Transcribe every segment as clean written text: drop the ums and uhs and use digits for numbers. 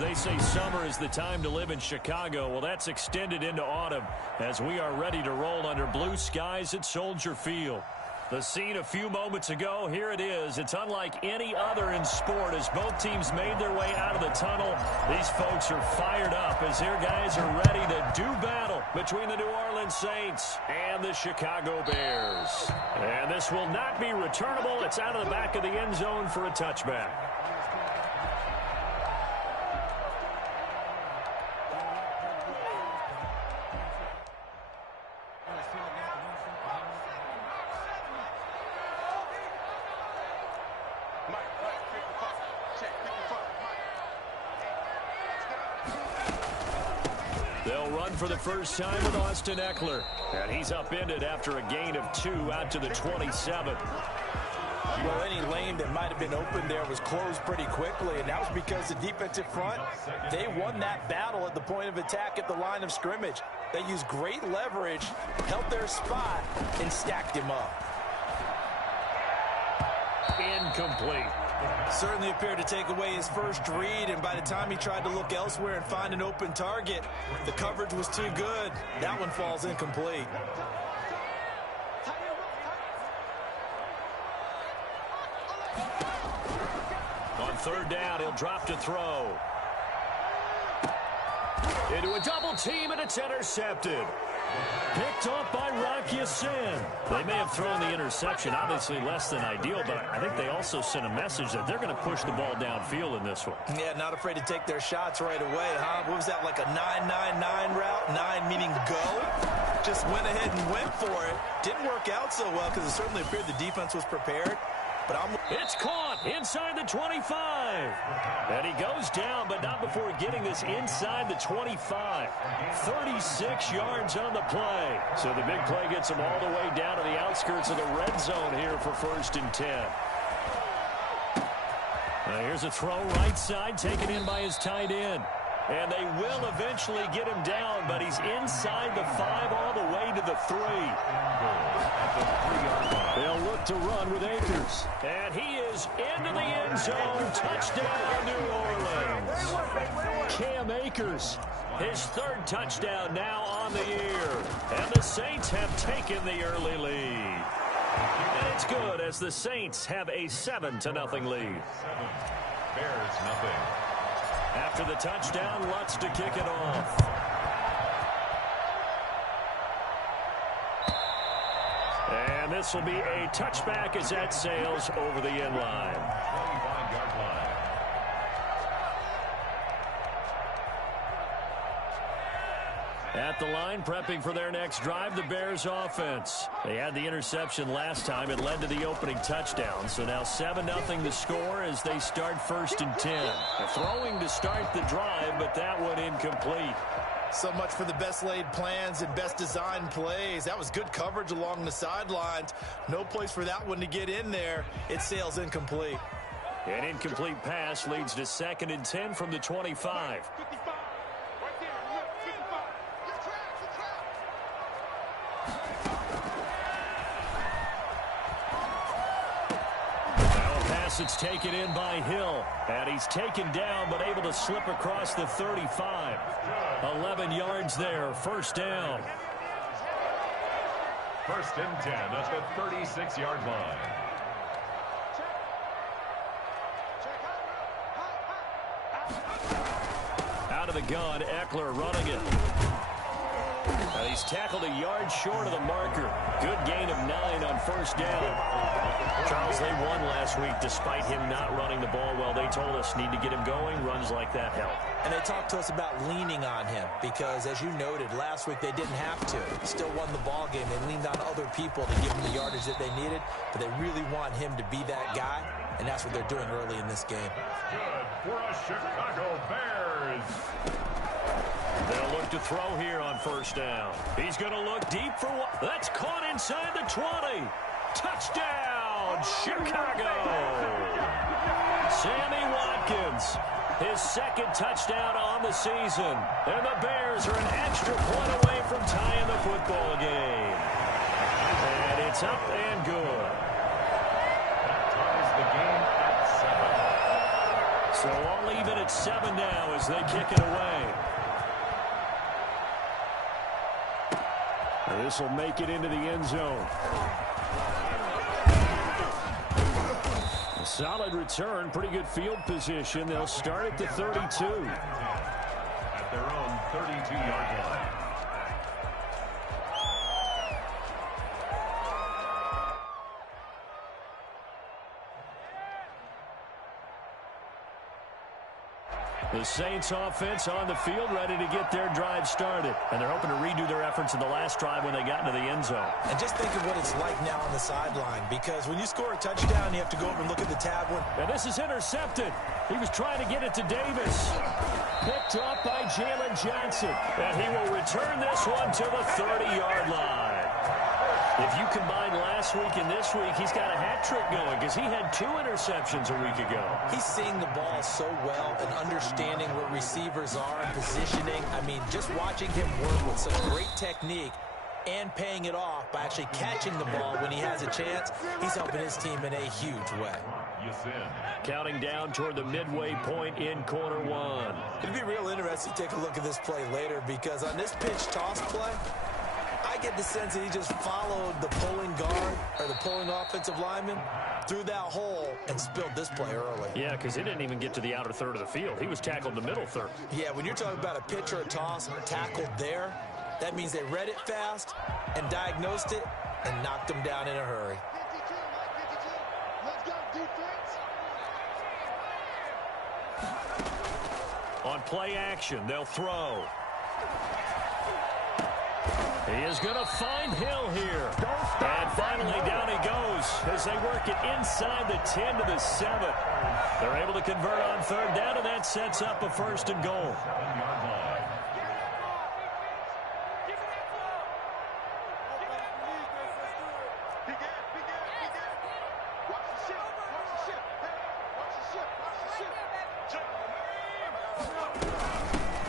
They say summer is the time to live in Chicago. Well, that's extended into autumn as we are ready to roll under blue skies at Soldier Field. The scene a few moments ago, here it is. It's unlike any other in sport as both teams made their way out of the tunnel. These folks are fired up as their guys are ready to do battle between the New Orleans Saints and the Chicago Bears. And this will not be returnable. It's out of the back of the end zone for a touchback. They'll run for the first time with Austin Eckler. And he's upended after a gain of 2 out to the 27. Well, any lane that might have been open there was closed pretty quickly, and that was because the defensive front, they won that battle at the point of attack at the line of scrimmage. They used great leverage, held their spot, and stacked him up. Incomplete. Certainly appeared to take away his first read, and by the time he tried to look elsewhere and find an open target, the coverage was too good. That one falls incomplete. On third down, he'll drop to throw. Into a double team, and it's intercepted. Picked off by Rock Ya-Sin. They may have thrown the interception, obviously less than ideal, but I think they also sent a message that they're going to push the ball downfield in this one. Yeah, not afraid to take their shots right away, huh? What was that, like a 9-9-9 route? 9 meaning go? Just went ahead and went for it. Didn't work out so well because it certainly appeared the defense was prepared. It's caught inside the 25. And he goes down, but not before getting this inside the 25. 36 yards on the play. So the big play gets him all the way down to the outskirts of the red zone here for 1st and 10. Now here's a throw right side, taken in by his tight end. And they will eventually get him down, but he's inside the 5 all the way to the 3. They'll look to run with Akers. And he is into the end zone. Touchdown, New Orleans. Cam Akers, his 3rd touchdown now on the year. And the Saints have taken the early lead. And it's good as the Saints have a 7-0 lead. Bears nothing. After the touchdown, Lutz to kick it off. And this will be a touchback as that sails over the end line. 25-yard line. At the line, prepping for their next drive, the Bears offense. They had the interception last time. It led to the opening touchdown. So now 7-0 the score as they start 1st and 10. Throwing to start the drive, but that one incomplete. So much for the best laid plans and best designed plays. That was good coverage along the sidelines. No place for that one to get in there. It sails incomplete. An incomplete pass leads to 2nd and 10 from the 25. It's taken in by Hill, and he's taken down but able to slip across the 35. 11 yards there, 1st down. 1st and 10 at the 36-yard line. Out of the gun. Eckler running it. And he's tackled a yard short of the marker. Good gain of 9 on first down. Charles, they won last week despite him not running the ball well. They told us need to get him going. Runs like that help. And they talked to us about leaning on him because, as you noted, last week they didn't have to. Still won the ball game. They leaned on other people to give them the yardage that they needed, but they really want him to be that guy, and that's what they're doing early in this game. Good for a Chicago Bears. They'll look to throw here on first down. He's going to look deep for one. That's caught inside the 20. Touchdown, Chicago. Sammy Watkins, his second touchdown on the season. And the Bears are an extra point away from tying the football game. And it's up and good. That ties the game at 7. So all even at 7 now as they kick it away. This will make it into the end zone. A solid return, pretty good field position. They'll start at the 32. At their own 32-yard line. The Saints offense on the field ready to get their drive started. And they're hoping to redo their efforts in the last drive when they got into the end zone. And just think of what it's like now on the sideline, because when you score a touchdown, you have to go over and look at the tablet. And this is intercepted. He was trying to get it to Davis. Picked off by Jalen Johnson. And he will return this one to the 30-yard line. If you combine last week and this week, he's got a hat trick going because he had 2 interceptions a week ago. He's seeing the ball so well and understanding what receivers are and positioning. I mean, just watching him work with such great technique and paying it off by actually catching the ball when he has a chance, he's helping his team in a huge way. Counting down toward the midway point in quarter 1. It'd be real interesting to take a look at this play later because on this pitch toss play, I get the sense that he just followed the pulling guard or the pulling offensive lineman through that hole and spilled this play early. Yeah, because he didn't even get to the outer third of the field. He was tackled in the middle third. Yeah, when you're talking about a pitch or a toss tackled there, that means they read it fast and diagnosed it and knocked him down in a hurry. On play action, they'll throw. He is going to find Hill here. And finally down he goes as they work it inside the 10 to the 7. They're able to convert on third down, and that sets up a 1st and goal.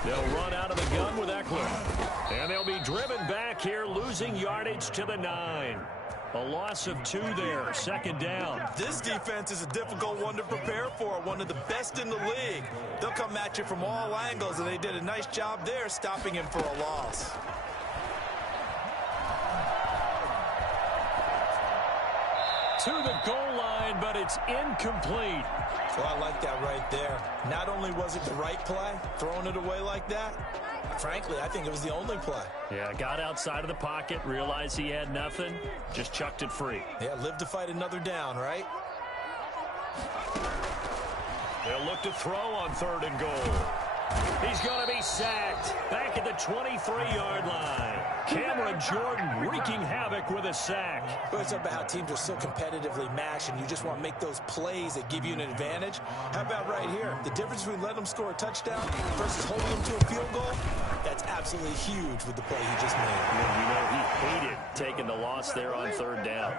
They'll run out of the gun with Eckler. And they'll be driven back here, losing yardage to the 9. A loss of 2 there, 2nd down. This defense is a difficult one to prepare for, one of the best in the league. They'll come at you from all angles, and they did a nice job there stopping him for a loss. To the goal line, but it's incomplete. Well, I like that right there. Not only was it the right play, throwing it away like that, frankly, I think it was the only play. Yeah, got outside of the pocket, realized he had nothing, just chucked it free. Yeah, live to fight another down, right? They'll look to throw on 3rd and goal. He's going to be sacked back at the 23-yard line. Cameron Jordan wreaking havoc with a sack. Well, it's about how teams are so competitively matched, and you just want to make those plays that give you an advantage. How about right here? The difference between letting them score a touchdown versus holding them to a field goal, that's absolutely huge with the play he just made. Well, you know, he hated taking the loss there on 3rd down.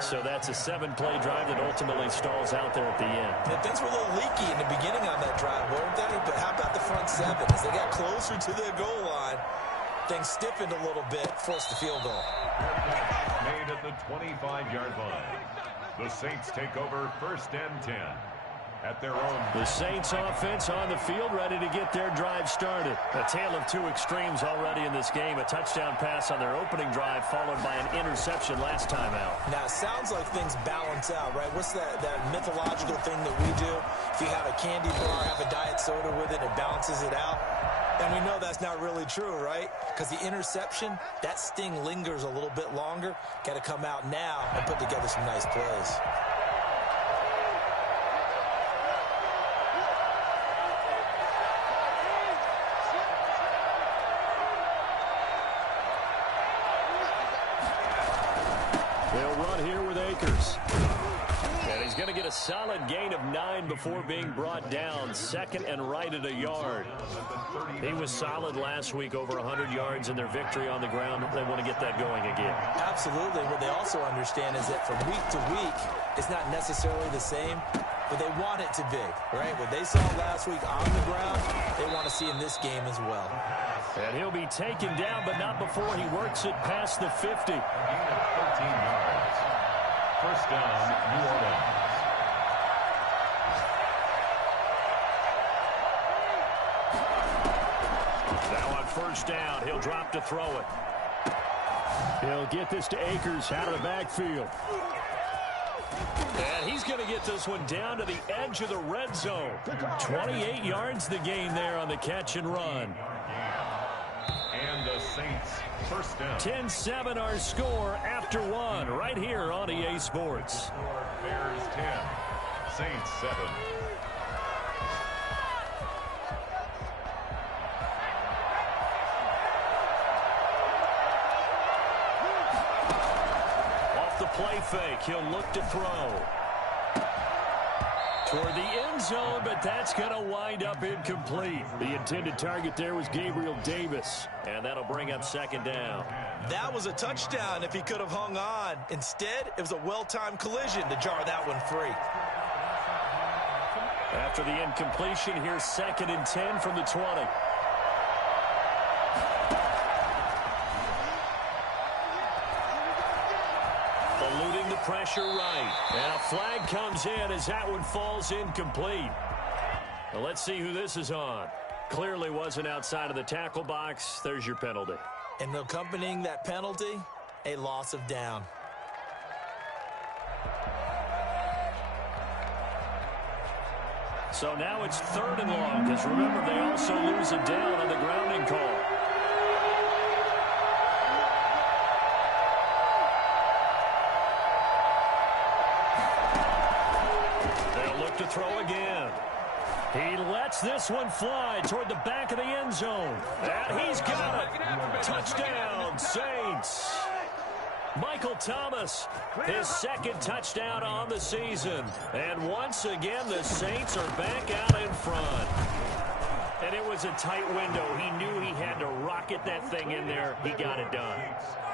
So that's a 7-play drive that ultimately stalls out there at the end. And things were a little leaky in the beginning on that drive, weren't they? But how about the front 7? As they got closer to their goal line, things stiffened a little bit, forced the field goal. Made at the 25-yard line. The Saints take over 1st and 10. at their own. The Saints offense on the field, ready to get their drive started. A tale of two extremes already in this game. A touchdown pass on their opening drive, followed by an interception last time out. Now, it sounds like things balance out, right? What's that mythological thing that we do? If you have a candy bar, have a diet soda with it, it balances it out. And we know that's not really true, right? Because the interception, that sting lingers a little bit longer. Got to come out now and put together some nice plays. They'll run here with Akers. And he's going to get a solid gain of 9 before being brought down. Second and right at a yard. He was solid last week, over 100 yards in their victory on the ground. They want to get that going again. Absolutely. What they also understand is that from week to week, it's not necessarily the same, but they want it to be, right? What they saw last week on the ground, they want to see in this game as well. And he'll be taken down, but not before he works it past the 50. 13 yards. First down, New Orleans. Now on first down, he'll drop to throw it. He'll get this to Akers out of the backfield. And he's going to get this one down to the edge of the red zone. 28 yards the gain there on the catch and run. And the Saints, first down. 10-7 our score after one, right here on EA Sports. Bears 10, Saints 7. Off the play fake, he'll look to throw. Toward the end zone, but that's going to wind up incomplete. The intended target there was Gabriel Davis, and that'll bring up second down. That was a touchdown if he could have hung on. Instead, it was a well-timed collision to jar that one free. After the incompletion, here's second and 10 from the 20. Eluding the pressure right. And a flag comes in as that one falls incomplete. Well, let's see who this is on. Clearly wasn't outside of the tackle box. There's your penalty. And accompanying that penalty, a loss of down. So now it's third and long, because remember, they also lose a down on the grounding call. They'll look to throw again. He lets this one fly toward the back of the end zone. And he's got it. Touchdown, Saints. Michael Thomas, his second touchdown on the season. And once again, the Saints are back out in front. And it was a tight window. He knew he had to rocket that thing in there. He got it done.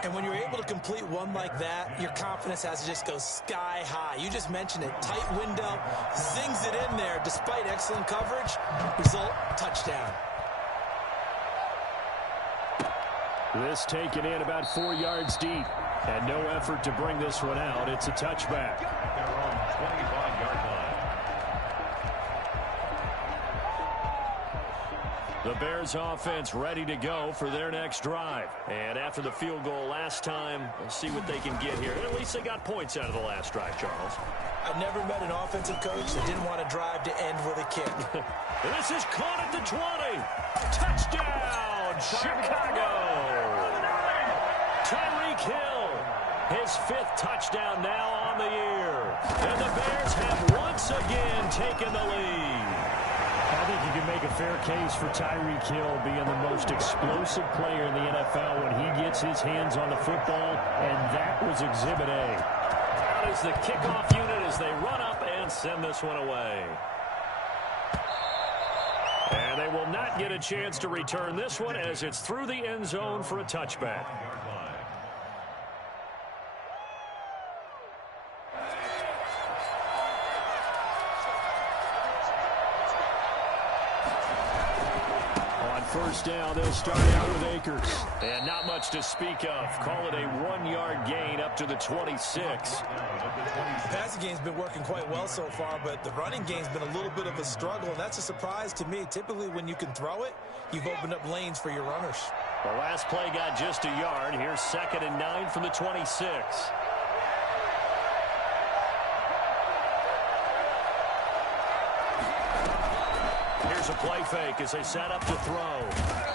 And when you're able to complete one like that, your confidence has to just go sky high. You just mentioned it. Tight window, zings it in there despite excellent coverage. Result, touchdown. This taken in about 4 yards deep. And no effort to bring this one out. It's a touchback. Their own 25-yard line. The Bears offense ready to go for their next drive. And after the field goal last time, we'll see what they can get here. At least they got points out of the last drive, Charles. I've never met an offensive coach that didn't want to drive to end with a kick. This is caught at the 20. Touchdown, Chicago. Tyreek Hill, his 5th touchdown now on the year. And the Bears have once again taken the lead. I think you can make a fair case for Tyreek Hill being the most explosive player in the NFL when he gets his hands on the football, and that was Exhibit A. That is the kickoff unit as they run up and send this one away. And they will not get a chance to return this one as it's through the end zone for a touchback. first down. They'll start out with Akers. And not much to speak of. Call it a 1-yard gain up to the 26. The passing game's been working quite well so far, but the running game's been a little bit of a struggle, and that's a surprise to me. Typically, when you can throw it, you've opened up lanes for your runners. The last play got just a yard. Here's 2nd and 9 from the 26. Here's a play fake as they set up to throw.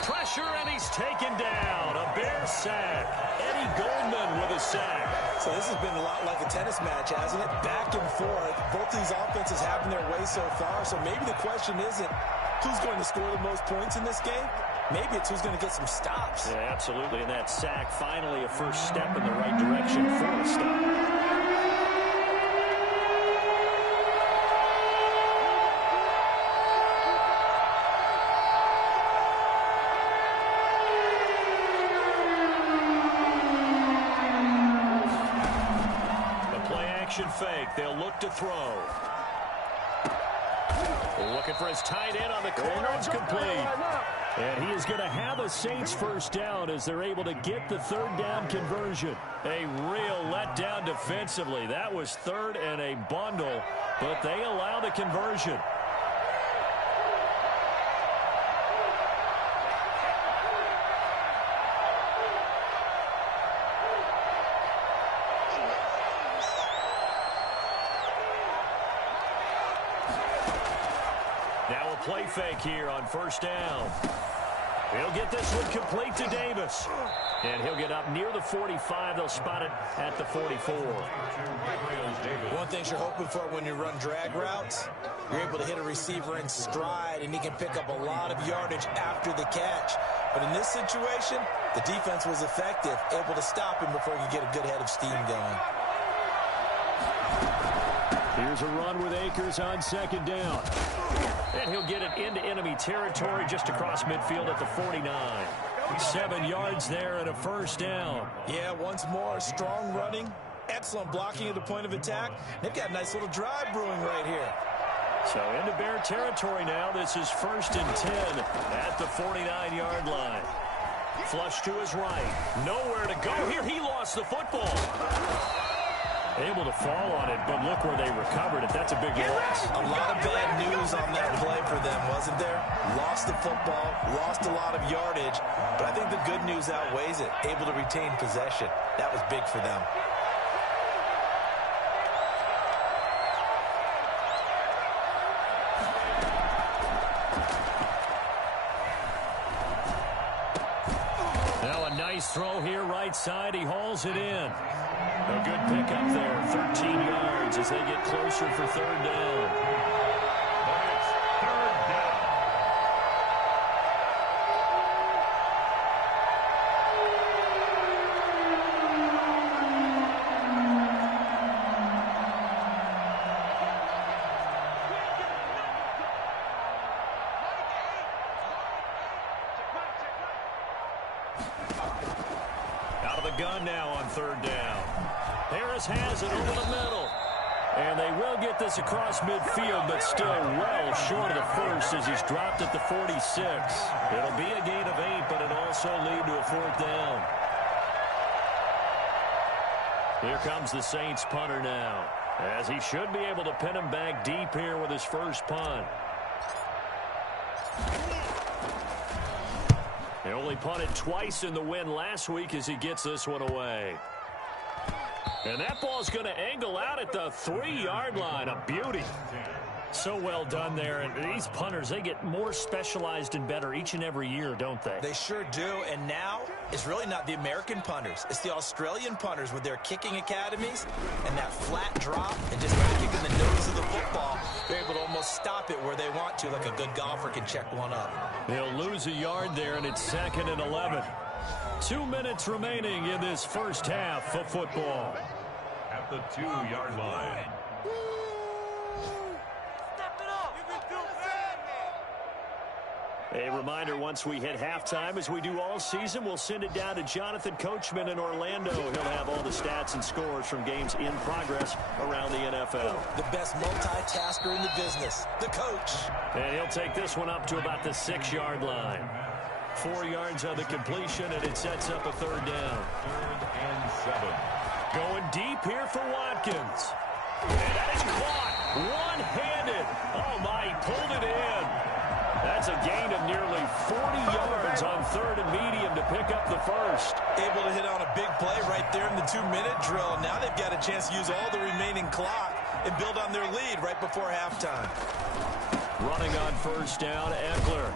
Pressure, and he's taken down. A Bear sack. Eddie Goldman with a sack. So this has been a lot like a tennis match, hasn't it? Back and forth. Both these offenses having their way so far. So maybe the question isn't who's going to score the most points in this game. Maybe it's who's going to get some stops. Yeah, absolutely. And that sack, finally a first step in the right direction for a stop. Fake. They'll look to throw. Looking for his tight end on the corner. It's complete. And he is going to have a Saints first down as they're able to get the 3rd down conversion. A real letdown defensively. That was 3rd and a bundle, but they allow the conversion. Play fake here on first down. He'll get this one complete to Davis. And he'll get up near the 45. They'll spot it at the 44. One thing you're hoping for when you run drag routes, you're able to hit a receiver in stride, and he can pick up a lot of yardage after the catch. But in this situation, the defense was effective, able to stop him before he could get a good head of steam going. Here's a run with Akers on 2nd down. And he'll get it into enemy territory just across midfield at the 49. 7 yards there and a first down. Yeah, once more, strong running, excellent blocking at the point of attack. They've got a nice little drive brewing right here. So into Bear territory now. This is 1st and 10 at the 49-yard line. Flush to his right. Nowhere to go here. He lost the football. Able to fall on it, but look where they recovered it. That's a big loss. A lot of bad news on that play for them, wasn't there? Lost the football, lost a lot of yardage, but I think the good news outweighs it. Able to retain possession. That was big for them. Now a nice throw here, right side. He hauls it in. A good pickup there, 13 yards as they get closer for 3rd down. But it's 3rd down. Out of the gun now on 3rd down. Harris has it over the middle. And they will get this across midfield, but still well short of the first as he's dropped at the 46. It'll be a gain of 8, but it'll also lead to a 4th down. Here comes the Saints punter now, as he should be able to pin him back deep here with his first punt. He only punted twice in the win last week as he gets this one away. And that ball's going to angle out at the 3-yard line. A beauty. So well done there. And these punters, they get more specialized and better each and every year, don't they? They sure do. And now it's really not the American punters. It's the Australian punters with their kicking academies and that flat drop and just kicking the nose of the football. They're able to almost stop it where they want to, like a good golfer can check one up. They'll lose a yard there, and it's 2nd and 11. 2 minutes remaining in this first half of football. At the 2-yard line. A reminder, once we hit halftime, as we do all season, we'll send it down to Jonathan Coachman in Orlando. He'll have all the stats and scores from games in progress around the NFL. The best multitasker in the business, the coach. And he'll take this one up to about the 6-yard line. 4 yards on the completion, and it sets up a third down. 3rd and 7. Going deep here for Watkins. And that is caught one-handed. Oh, my, he pulled it in. That's a gain of nearly 40 yards on 3rd and medium to pick up the first. Able to hit on a big play right there in the 2-minute drill. Now they've got a chance to use all the remaining clock and build on their lead right before halftime. Running on first down, Eckler.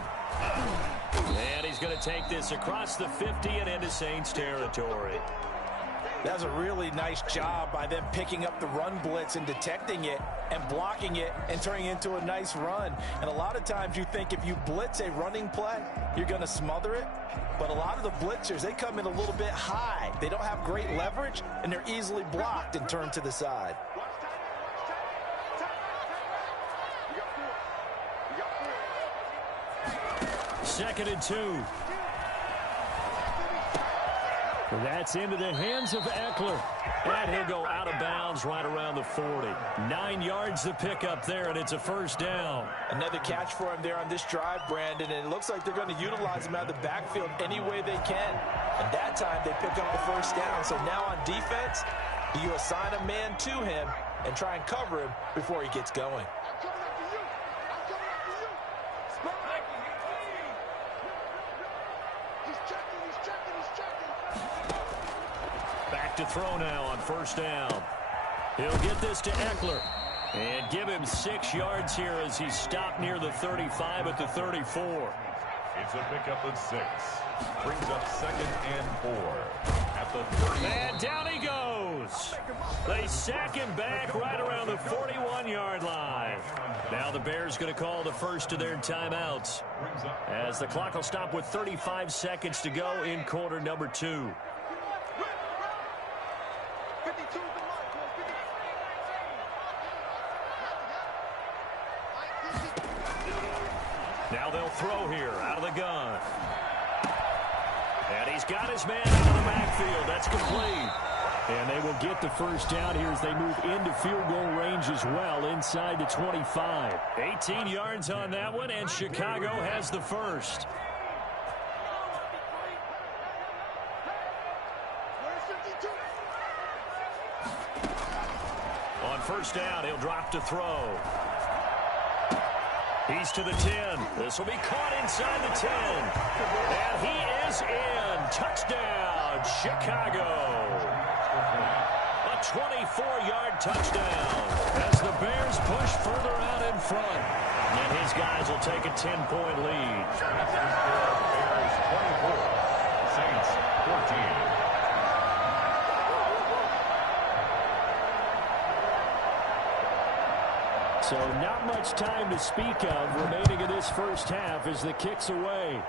And he's going to take this across the 50 and into Saints territory. That was a really nice job by them picking up the run blitz and detecting it and blocking it and turning it into a nice run. And a lot of times you think if you blitz a running play, you're going to smother it. But a lot of the blitzers, they come in a little bit high. They don't have great leverage, and they're easily blocked and turned to the side. Second and 2. That's into the hands of Eckler. And he'll go out of bounds right around the 40. 9 yards to pick up there, and it's a first down. Another catch for him there on this drive, Brandon, and it looks like they're going to utilize him out of the backfield any way they can. And that time they pick up the first down. So now on defense, you assign a man to him and try and cover him before he gets going. Back to throw now on first down. He'll get this to Eckler. And give him 6 yards here as he's stopped near the 35 at the 34. It's a pickup of 6. Brings up 2nd and 4 at the 30. And down he goes. They sack him back right around the 41-yard line. Now the Bears going to call the first of their timeouts, as the clock will stop with 35 seconds to go in quarter number 2. Now they'll throw here out of the gun. And he's got his man out of the backfield. That's complete. And they will get the first down here as they move into field goal range as well, inside the 25. 18 yards on that one, and Chicago has the first. On first down, he'll drop to throw. He's to the 10. This will be caught inside the 10. And he is in. Touchdown, Chicago. A 24-yard touchdown as the Bears push further out in front. And his guys will take a 10-point lead. Bears 24. Saints 14. So not much time to speak of remaining in this first half as the kick's away.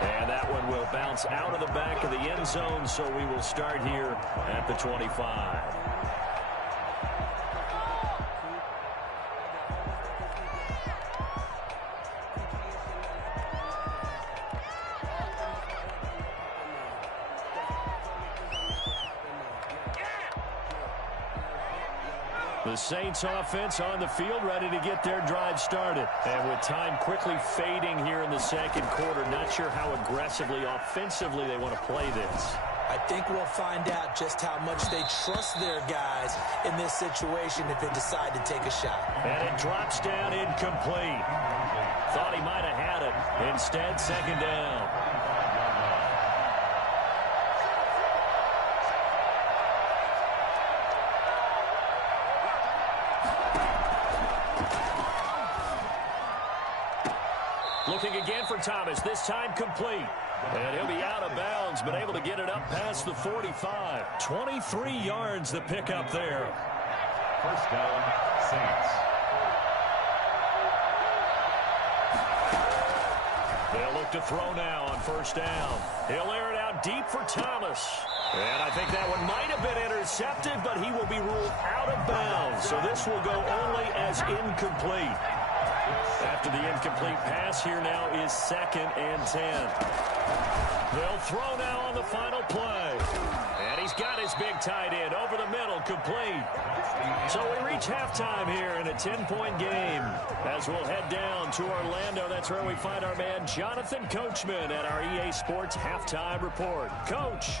And that one will bounce out of the back of the end zone, so we will start here at the 25. The Saints offense on the field, ready to get their drive started. And with time quickly fading here in the second quarter, not sure how aggressively, offensively they want to play this. I think we'll find out just how much they trust their guys in this situation if they decide to take a shot. And it drops down incomplete. Thought he might have had it. Instead, second down. Looking again for Thomas, this time complete. And he'll be out of bounds, but able to get it up past the 45. 23 yards to pick up there. First down, Saints. They'll look to throw now on first down. He'll air it out deep for Thomas. And I think that one might have been intercepted, but he will be ruled out of bounds. So this will go only as incomplete. After the incomplete pass, here now is 2nd and 10. They'll throw now on the final play. And he's got his his big tight end over the middle, complete. So we reach halftime here in a 10-point game. As we'll head down to Orlando, that's where we find our man Jonathan Coachman at our EA Sports Halftime Report. Coach.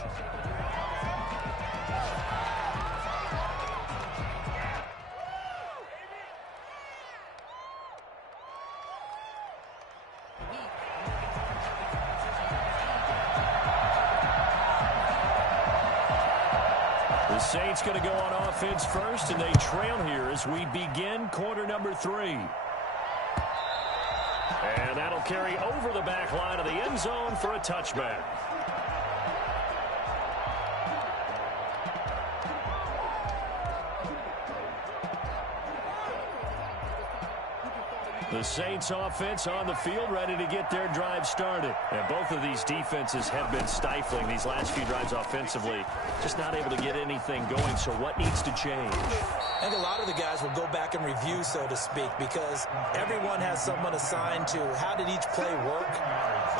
The Saints going to go on offense first, and they trail here as we begin quarter number 3. And that'll carry over the back line of the end zone for a touchback. The Saints offense on the field, ready to get their drive started. And both of these defenses have been stifling these last few drives offensively. Just not able to get anything going, so what needs to change? I think a lot of the guys will go back and review, so to speak, because everyone has someone assigned to how did each play work.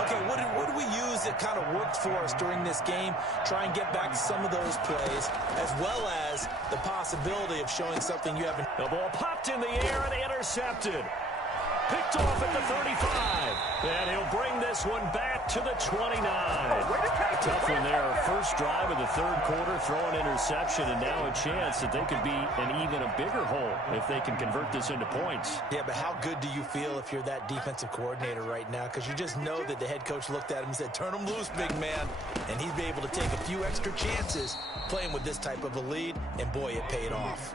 Okay, what did we use that kind of worked for us during this game? Try and get back to some of those plays, as well as the possibility of showing something you haven't. The ball popped in the air and intercepted. Picked off at the 35. And he'll bring this one back to the 29. Tough one there. First drive of the third quarter, throw an interception, and now a chance that they could be in even a bigger hole if they can convert this into points. Yeah, but how good do you feel if you're that defensive coordinator right now? Because you just know that the head coach looked at him and said, turn him loose, big man. And he'd be able to take a few extra chances playing with this type of a lead, and boy, it paid off.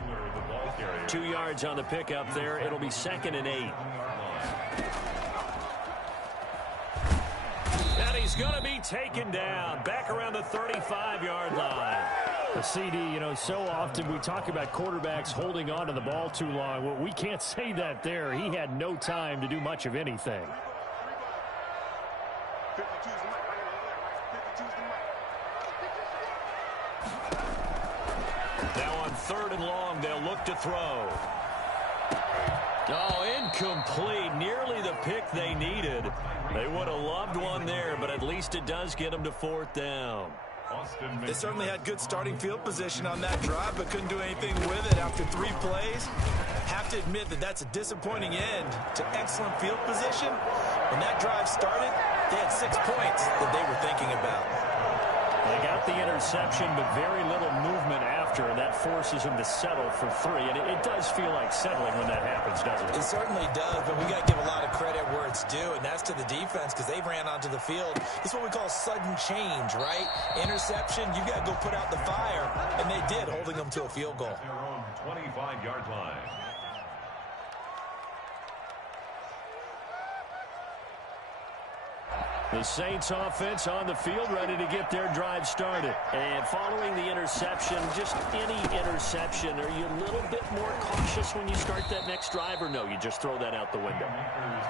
2 yards on the pickup there. It'll be 2nd and 8. And he's going to be taken down back around the 35-yard line. The CD, you know, so often we talk about quarterbacks holding on to the ball too long. Well, we can't say that there. He had no time to do much of anything. Now on 3rd and long, they'll look to throw. Oh, incomplete. Nearly the pick they needed. They would have loved one there, but at least it does get them to 4th down. They certainly had good starting field position on that drive, but couldn't do anything with it after 3 plays. Have to admit that that's a disappointing end to excellent field position. When that drive started, they had 6 points that they were thinking about. They got the interception, but very little movement after, and that forces them to settle for 3. And it does feel like settling when that happens, doesn't it? It certainly does, but we got to give a lot of credit where it's due, and that's to the defense because they ran onto the field. It's what we call sudden change, right? Interception, you got to go put out the fire, and they did, holding them to a field goal. Their own 25-yard line. The Saints offense on the field, ready to get their drive started. And following the interception, just any interception, are you a little bit more cautious when you start that next drive, or no, you just throw that out the window?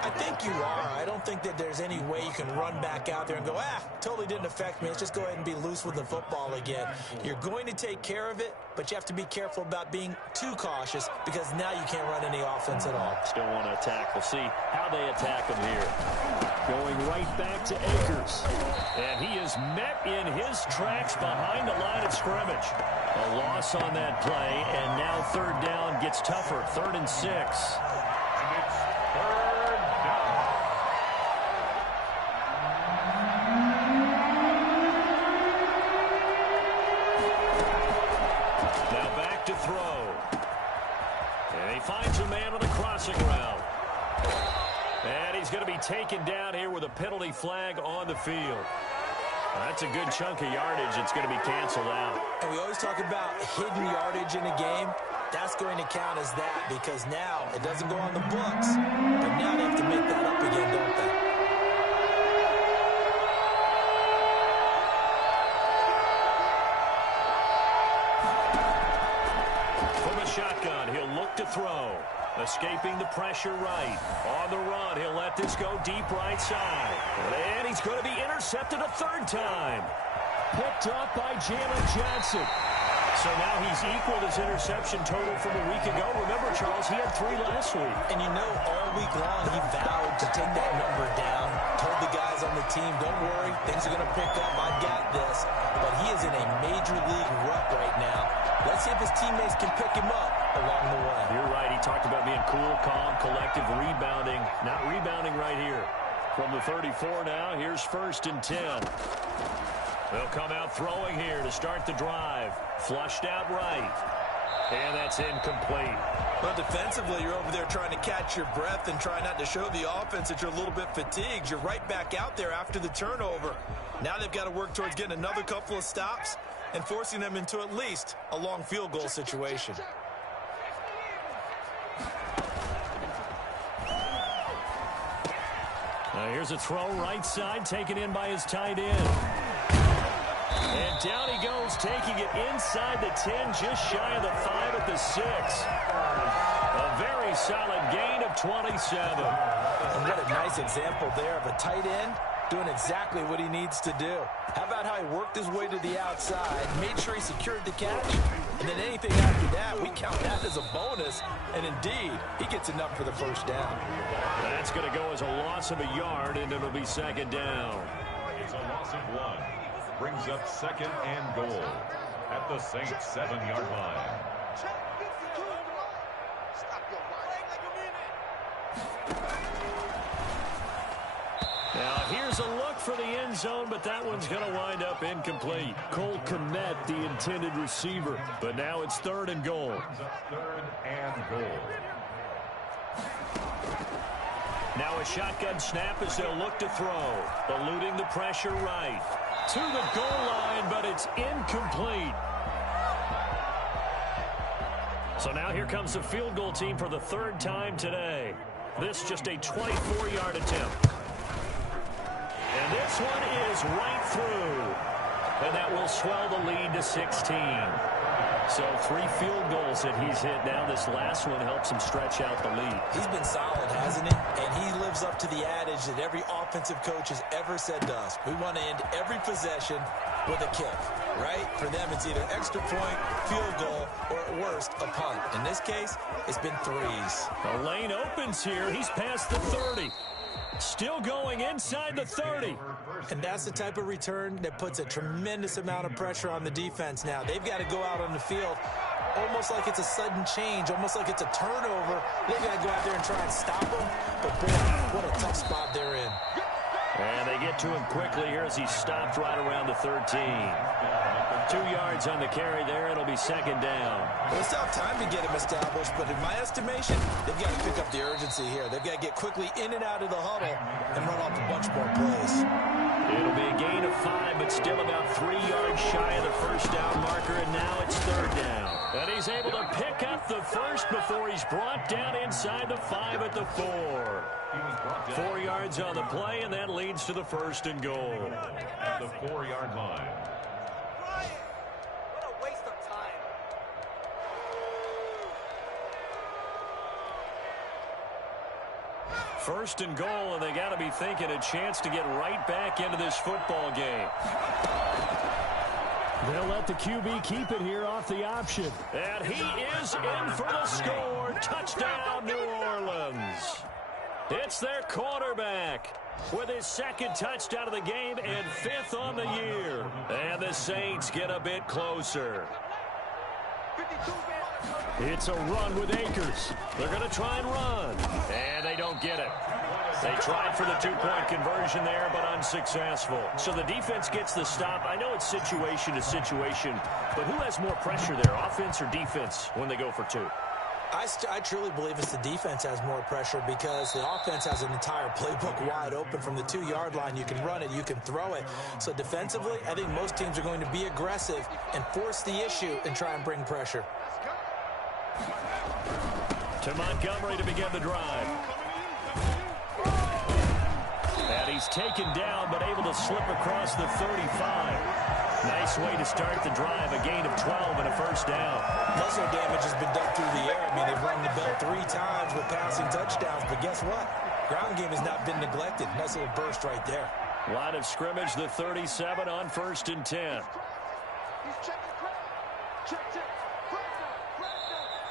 I think you are. I don't think that there's any way you can run back out there and go, totally didn't affect me. Let's just go ahead and be loose with the football again. You're going to take care of it, but you have to be careful about being too cautious because now you can't run any offense at all. Still want to attack. We'll see how they attack them here. Going right back to Akers. And he is met in his tracks behind the line of scrimmage. A loss on that play, and now 3rd down gets tougher. 3rd and 6. And it's 3rd down. Now back to throw. And he finds a man with a crossing route. And he's going to be taken down here with a penalty flag on the field. That's a good chunk of yardage. It's going to be canceled out. And we always talk about hidden yardage in a game. That's going to count as that because now it doesn't go on the books, but now they have to make that up again, don't they? From a shotgun, he'll look to throw. Escaping the pressure right. On the run, he'll let this go deep right side. And he's going to be intercepted a 3rd time. Picked up by Jalen Johnson. So now he's equaled his interception total from a week ago. Remember, Charles, he had 3 last week. And you know, all week long, he vowed to take that number down. Told the guys on the team, don't worry, things are going to pick up. I got this. But he is in a major league rut right Let's see if his teammates can pick him up along the way. You're right. He talked about being cool, calm, collective, rebounding. Not rebounding right here. From the 34 now, here's 1st and 10. They'll come out throwing here to start the drive. Flushed out right. And that's incomplete. But defensively, you're over there trying to catch your breath and try not to show the offense that you're a little bit fatigued. You're right back out there after the turnover. Now they've got to work towards getting another couple of stops and forcing them into at least a long field goal situation. Here's a throw right side, taken in by his tight end. And down he goes, taking it inside the 10, just shy of the 5 at the 6. A very solid gain of 27. And what a nice example there of a tight end doing exactly what he needs to do. How about how he worked his way to the outside, made sure he secured the catch, and then anything after that, we count that as a bonus. And indeed, he gets enough for the first down. That's going to go as a loss of a yard, and it'll be 2nd down. It's a loss of 1. Brings up 2nd and goal at the Saints 7-yard line. Now here's a look for the end zone, but that one's going to wind up incomplete. Cole Kmet, the intended receiver, but now it's 3rd and goal. Brings up 3rd and goal. Now a shotgun snap as they'll look to throw. Eluding the pressure right. To the goal line, but it's incomplete. So now here comes the field goal team for the 3rd time today. This just a 24-yard attempt. And this one is right through. And that will swell the lead to 16. So 3 field goals that he's hit now. This last one helps him stretch out the lead. He's been solid, hasn't he? And he lives up to the adage that every offensive coach has ever said to us. We want to end every possession with a kick, right? For them, it's either extra point, field goal, or at worst, a punt. In this case, it's been 3s. The lane opens here. He's past the 30. Still going inside the 30. And that's the type of return that puts a tremendous amount of pressure on the defense now. They've got to go out on the field almost like it's a sudden change, almost like it's a turnover. They've got to go out there and try and stop them. But, boy, what a tough spot they're in. And they get to him quickly here as he stopped right around the 13. 2 yards on the carry there. It'll be 2nd down. Well, they still have time to get him established, but in my estimation, they've got to pick up the urgency here. They've got to get quickly in and out of the huddle and run off a bunch more plays. It'll be a gain of 5, but still about 3 yards shy of the first down marker, and now it's 3rd down. And he's able to pick up the first before he's brought down inside the 5 at the 4. 4 yards on the play, and that leads to the 1st and goal. At the 4-yard line. What a waste of time. 1st and goal, and they got to be thinking a chance to get right back into this football game. They'll let the QB keep it here off the option. And he is in for the score. Touchdown, New Orleans. It's their quarterback with his 2nd touchdown of the game and 5th on the year. And the Saints get a bit closer. It's a run with Akers. They're going to try and run. And they don't get it. They tried for the 2-point conversion there, but unsuccessful. So the defense gets the stop. I know it's situation to situation, but who has more pressure there, offense or defense, when they go for 2? I truly believe it's the defense has more pressure because the offense has an entire playbook wide open from the 2-yard line. You can run it, you can throw it. So defensively, I think most teams are going to be aggressive and force the issue and try and bring pressure. To Montgomery to begin the drive. And he's taken down but able to slip across the 35. Nice way to start the drive, a gain of 12 and a 1st down. Muscle damage has been done through the air. I mean, they've rung the bell 3 times with passing touchdowns, but guess what? Ground game has not been neglected. Nice little burst right there. Line of scrimmage, the 37 on 1st and 10.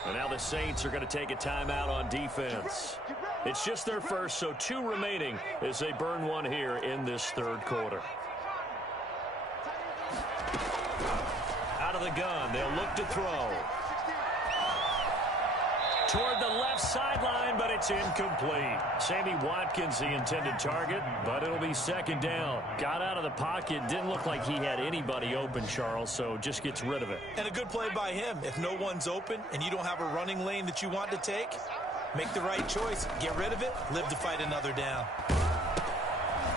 And now the Saints are going to take a timeout on defense. It's just their first, so 2 remaining as they burn one here in this 3rd quarter. out of the gun. They'll look to throw. Toward the left sideline, but it's incomplete. Sammy Watkins, the intended target, but it'll be second down. Got out of the pocket. Didn't look like he had anybody open, Charles, so just gets rid of it. And a good play by him. If no one's open and you don't have a running lane that you want to take, make the right choice. Get rid of it. Live to fight another down.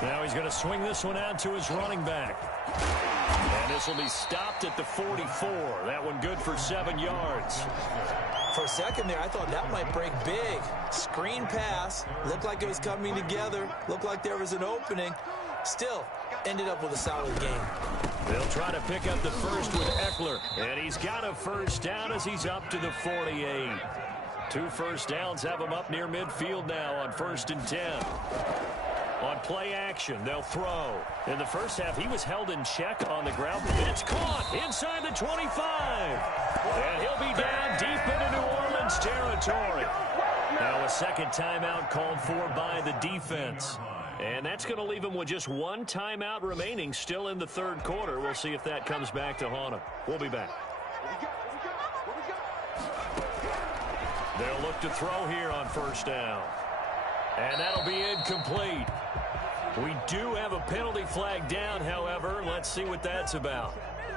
Now he's going to swing this one out to his running back. And this will be stopped at the 44. That one good for 7 yards. For a second there, I thought that might break big. Screen pass. Looked like it was coming together. Looked like there was an opening. Still, ended up with a solid game. They'll try to pick up the first with Eckler. And he's got a first down as he's up to the 48. 2 first downs have him up near midfield now on 1st and 10. On play action, they'll throw. In the first half, he was held in check on the ground. It's caught inside the 25. And he'll be down deep into New Orleans territory. Now a second timeout called for by the defense. And that's going to leave him with just 1 timeout remaining still in the 3rd quarter. We'll see if that comes back to haunt him. We'll be back. They'll look to throw here on 1st down. And that'll be incomplete. We do have a penalty flag down, however. Let's see what that's about.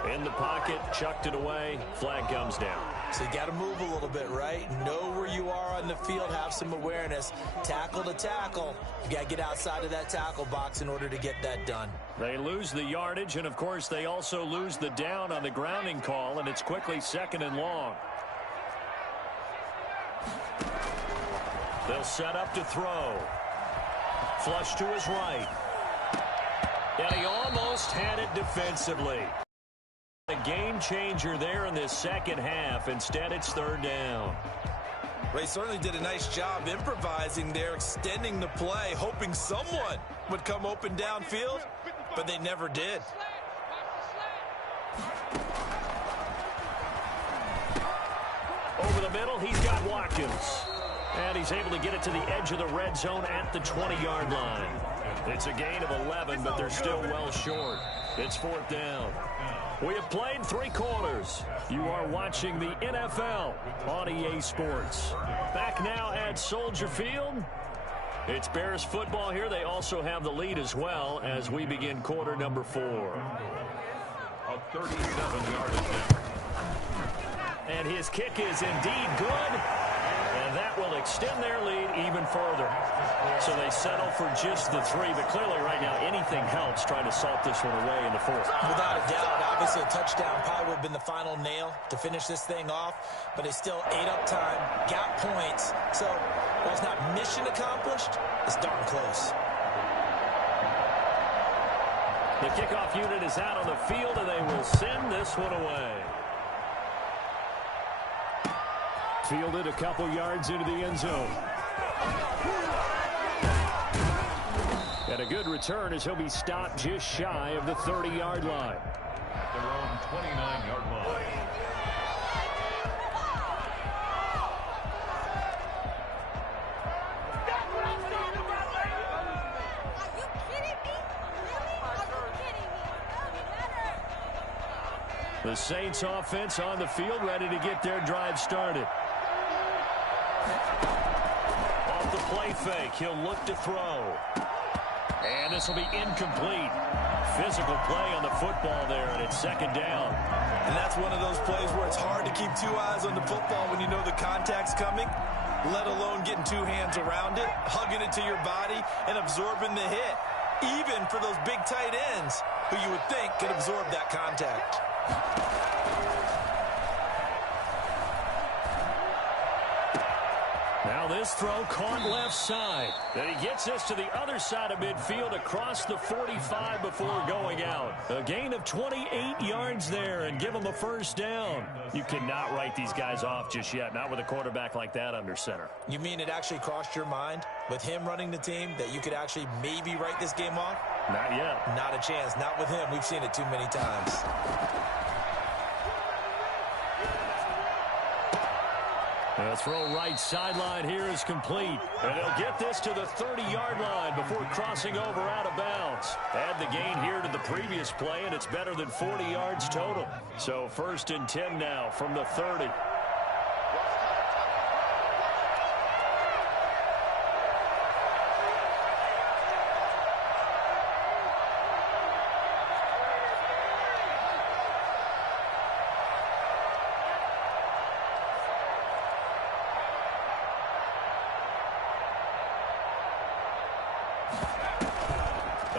In the pocket, chucked it away, flag comes down. So you got to move a little bit, right? Know where you are on the field, have some awareness. Tackle to tackle. You got to get outside of that tackle box in order to get that done. They lose the yardage, and of course they also lose the down on the grounding call, and it's quickly 2nd and long. They'll set up to throw. Flush to his right. And he almost had it defensively. A game changer there in this 2nd half. Instead, it's 3rd down. Ray certainly did a nice job improvising there, extending the play, hoping someone would come open downfield, but they never did. Over the middle, he's got Watkins. And he's able to get it to the edge of the red zone at the 20-yard line. It's a gain of 11, but they're still well short. It's 4th down. We have played 3 quarters. You are watching the NFL on EA Sports. Back now at Soldier Field. It's Bears football here. They also have the lead as well as we begin quarter number 4. A 37-yard attempt. And his kick is indeed good. And that will extend their lead even further. So they settle for just the 3. But clearly right now anything helps trying to salt this one away in the 4th. Without a doubt, obviously a touchdown probably would have been the final nail to finish this thing off. But they still ate up time, got points. So while it's not mission accomplished, it's darn close. The kickoff unit is out on the field, and they will send this one away. Fielded a couple yards into the end zone. And a good return as he'll be stopped just shy of the 30-yard line. At their own 29-yard line. The Saints offense on the field, ready to get their drive started. Off the play fake, he'll look to throw. And this will be incomplete. Physical play on the football there, and it's 2nd down. And that's one of those plays where it's hard to keep 2 eyes on the football when you know the contact's coming, let alone getting 2 hands around it, hugging it to your body, and absorbing the hit. Even for those big tight ends who you would think could absorb that contact. Now this throw caught left side. Then he gets this to the other side of midfield across the 45 before going out. A gain of 28 yards there and give him a first down. You cannot write these guys off just yet, not with a quarterback like that under center. You mean it actually crossed your mind with him running the team that you could actually maybe write this game off? Not yet. Not a chance. Not with him. We've seen it too many times. The throw right sideline here is complete. And they'll get this to the 30-yard line before crossing over out of bounds. Add the gain here to the previous play, and it's better than 40 yards total. So 1st and 10 now from the 30.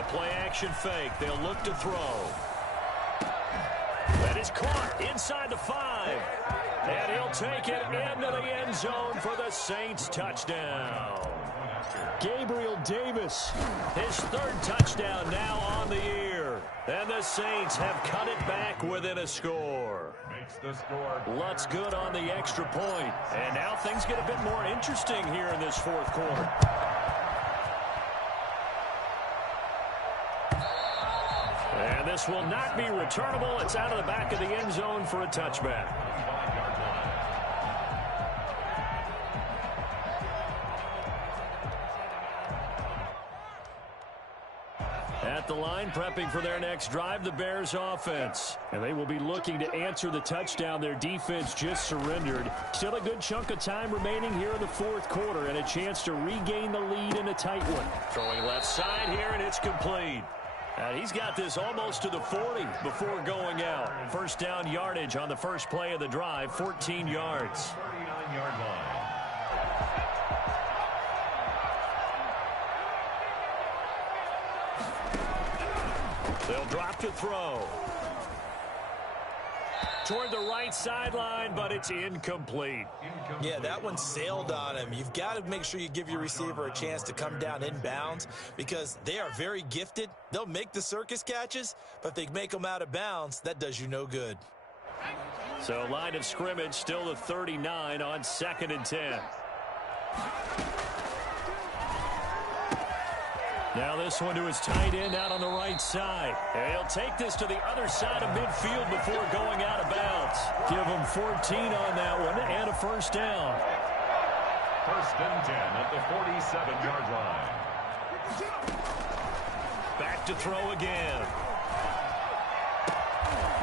Play-action fake. They'll look to throw. That is caught inside the 5. And he'll take it into the end zone for the Saints touchdown. Gabriel Davis, his 3rd touchdown now on the year. And the Saints have cut it back within a score. Lutz good on the extra point. And now things get a bit more interesting here in this 4th quarter. And this will not be returnable. It's out of the back of the end zone for a touchback. At the line, prepping for their next drive, the Bears offense. And they will be looking to answer the touchdown their defense just surrendered. Still a good chunk of time remaining here in the 4th quarter and a chance to regain the lead in a tight one. Throwing left side here, and it's complete. He's got this almost to the 40 before going out. 1st down yardage on the first play of the drive, 14 yards. 39-yard line. They'll drop to throw. Toward the right sideline, but it's incomplete. Yeah, that one sailed on him. You've got to make sure you give your receiver a chance to come down inbounds because they are very gifted. They'll make the circus catches, but if they make them out of bounds, that does you no good. So line of scrimmage still the 39 on 2nd and 10. Now this one to his tight end out on the right side. And he'll take this to the other side of midfield before going out of bounds. Give him 14 on that one and a 1st down. 1st and 10 at the 47-yard line. Back to throw again.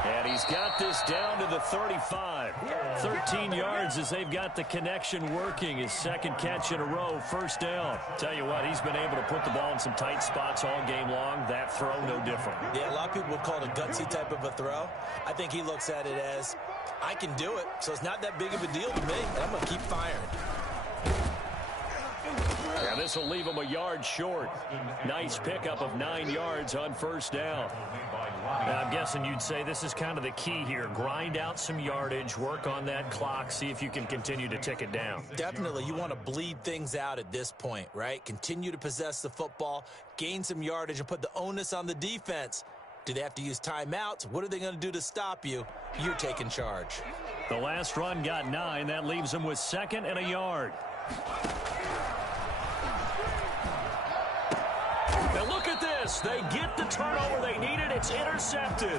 And he's got this down to the 35. 13 yards as they've got the connection working. His 2nd catch in a row, 1st down. Tell you what, he's been able to put the ball in some tight spots all game long. That throw, no different. Yeah, a lot of people would call it a gutsy type of a throw. I think he looks at it as, I can do it, so it's not that big of a deal to me, and I'm going to keep firing. And this will leave him a yard short. Nice pickup of 9 yards on 1st down. Now, I'm guessing you'd say this is kind of the key here. Grind out some yardage, work on that clock, see if you can continue to tick it down. Definitely. You want to bleed things out at this point, right? Continue to possess the football, gain some yardage, and put the onus on the defense. Do they have to use timeouts? What are they going to do to stop you? You're taking charge. The last run got 9. That leaves them with 2nd and a yard. Now look at this. They get the turnover they needed. It's intercepted.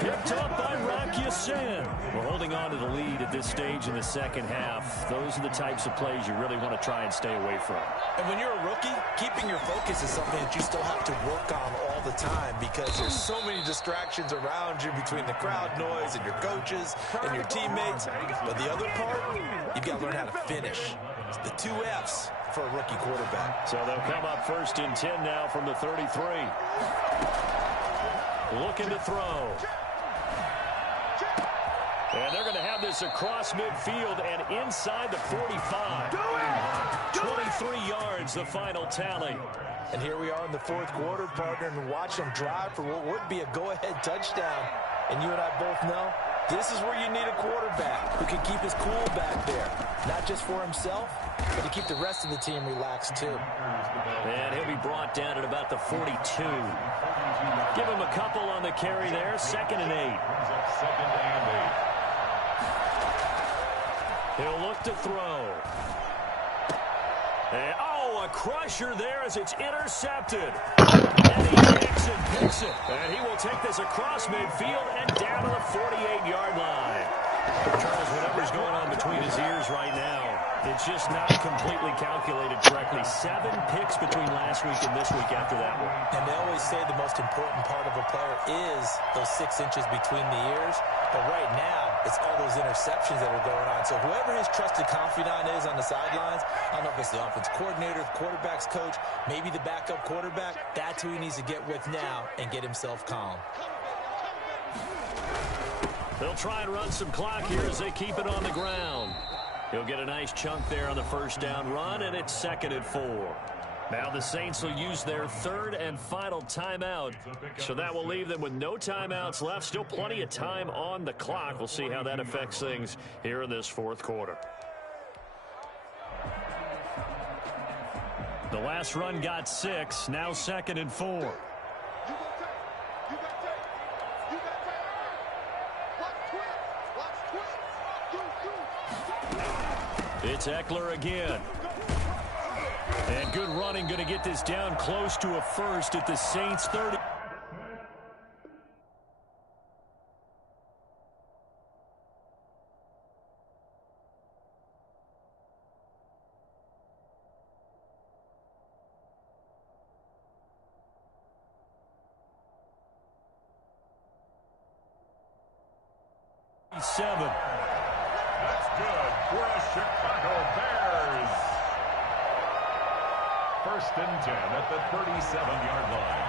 Picked up by Rock Ya-Sin. We're holding on to the lead at this stage in the 2nd half. Those are the types of plays you really want to try and stay away from. And when you're a rookie, keeping your focus is something that you still have to work on all the time because there's so many distractions around you between the crowd noise and your coaches and your teammates. But the other part, you've got to learn how to finish. It's the 2 F's for a rookie quarterback. So they'll come up 1st and 10 now from the 33. Looking to throw. And they're going to have this across midfield and inside the 45. 23 yards, the final tally. And here we are in the 4th quarter, partner, and watch them drive for what would be a go-ahead touchdown. And you and I both know this is where you need a quarterback who can keep his cool back there. Not just for himself, but to keep the rest of the team relaxed too. And he'll be brought down at about the 42. Give him a couple on the carry there. 2nd and 8. He'll look to throw. And, a crusher there as it's intercepted. And he picks it. And he will take this across midfield and down to the 48-yard line. Charles, whatever's going on between between his ears right now. It's just not completely calculated correctly. 7 picks between last week and this week after that one. And they always say the most important part of a player is those 6 inches between the ears. But right now, it's all those interceptions that are going on. So whoever his trusted confidant is on the sidelines, I don't know if it's the offense coordinator, the quarterback's coach, maybe the backup quarterback, that's who he needs to get with now and get himself calm. They'll try and run some clock here as they keep it on the ground. He'll get a nice chunk there on the first down run, and it's 2nd and 4. Now the Saints will use their 3rd and final timeout, so that will leave them with no timeouts left. Still plenty of time on the clock. We'll see how that affects things here in this 4th quarter. The last run got 6, now 2nd and 4. It's Eckler again. And good running, going to get this down close to a first at the Saints 30. That's good for a Chicago Bears. 1st and 10 at the 37-yard line.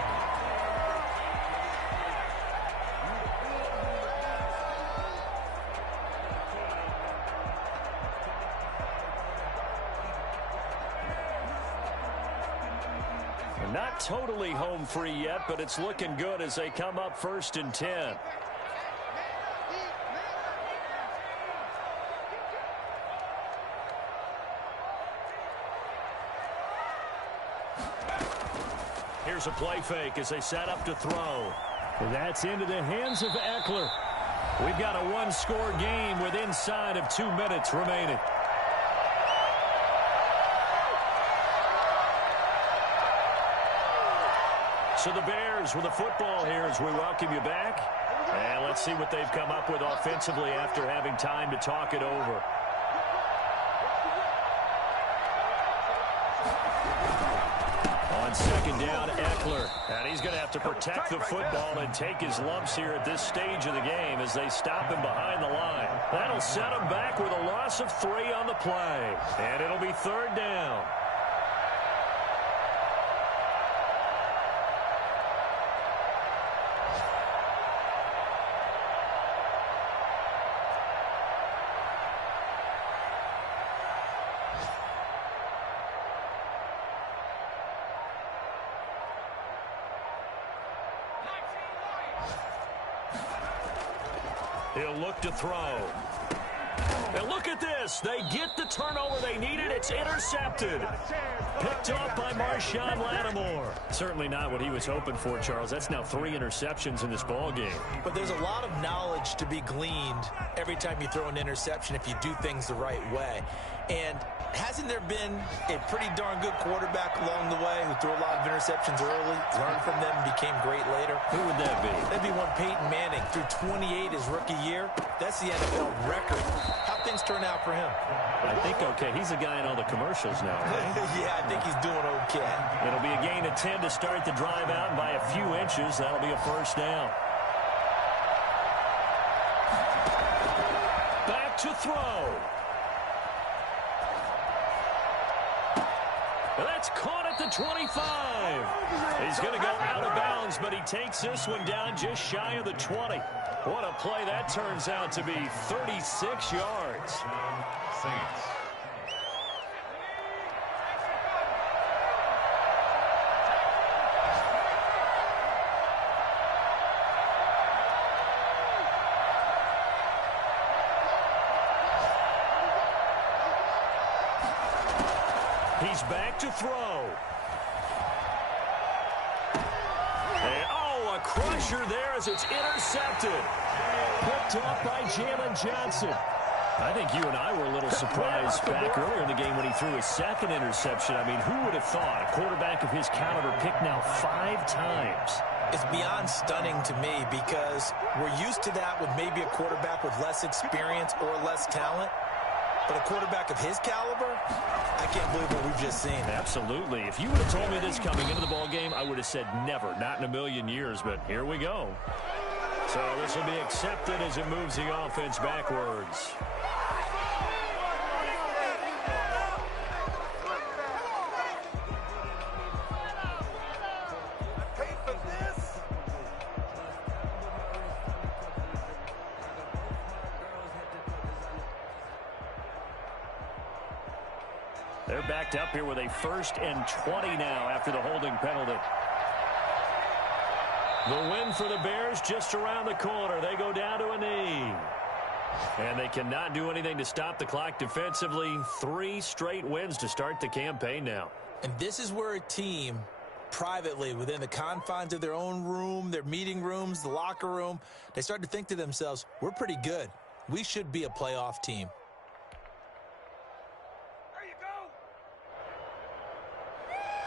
They're not totally home free yet, but it's looking good as they come up 1st and 10. Here's a play fake as they set up to throw. That's into the hands of Eckler. We've got a 1-score game with inside of 2 minutes remaining. So the Bears with the football here as we welcome you back. And let's see what they've come up with offensively after having time to talk it over. On 2nd down, Eckler. And he's going to have to protect the football and take his lumps here at this stage of the game as they stop him behind the line. That'll set him back with a loss of 3 on the play. And it'll be 3rd down. He'll look to throw. And look at this. They get the turnover they needed. It's intercepted. Picked off by Marshawn Lattimore. Certainly not what he was hoping for, Charles. That's now 3 interceptions in this ball game. But there's a lot of knowledge to be gleaned every time you throw an interception if you do things the right way. And hasn't there been a pretty darn good quarterback along the way who threw a lot of interceptions early, learned from them, and became great later? Who would that be? That'd be one Peyton Manning. Threw 28 his rookie year. That's the NFL record. How things turn out for him? I think okay. He's a guy in all the commercials now, right? Yeah, I think he's doing okay. It'll be a gain of 10 to start the drive out, and by a few inches, that'll be a 1st down. Back to throw. That's caught at the 25. He's going to go out of bounds, but he takes this one down just shy of the 20. What a play that turns out to be, 36 yards. Saints. He's back to throw. And, oh, a crusher there as it's intercepted. Picked off by Jalen Johnson. I think you and I were a little surprised back earlier in the game when he threw his 2nd interception. I mean, who would have thought a quarterback of his caliber picked now 5 times? It's beyond stunning to me because we're used to that with maybe a quarterback with less experience or less talent. But a quarterback of his caliber, I can't believe what we've just seen. Absolutely. If you would have told me this coming into the ball game, I would have said never, not in a million years, but here we go. So this will be accepted as it moves the offense backwards. They're backed up here with a 1st and 20 now after the holding penalty. The win for the Bears just around the corner. They go down to a knee. And they cannot do anything to stop the clock defensively. 3 straight wins to start the campaign now. And this is where a team, privately, within the confines of their own room, their meeting rooms, the locker room, they start to think to themselves, we're pretty good. We should be a playoff team.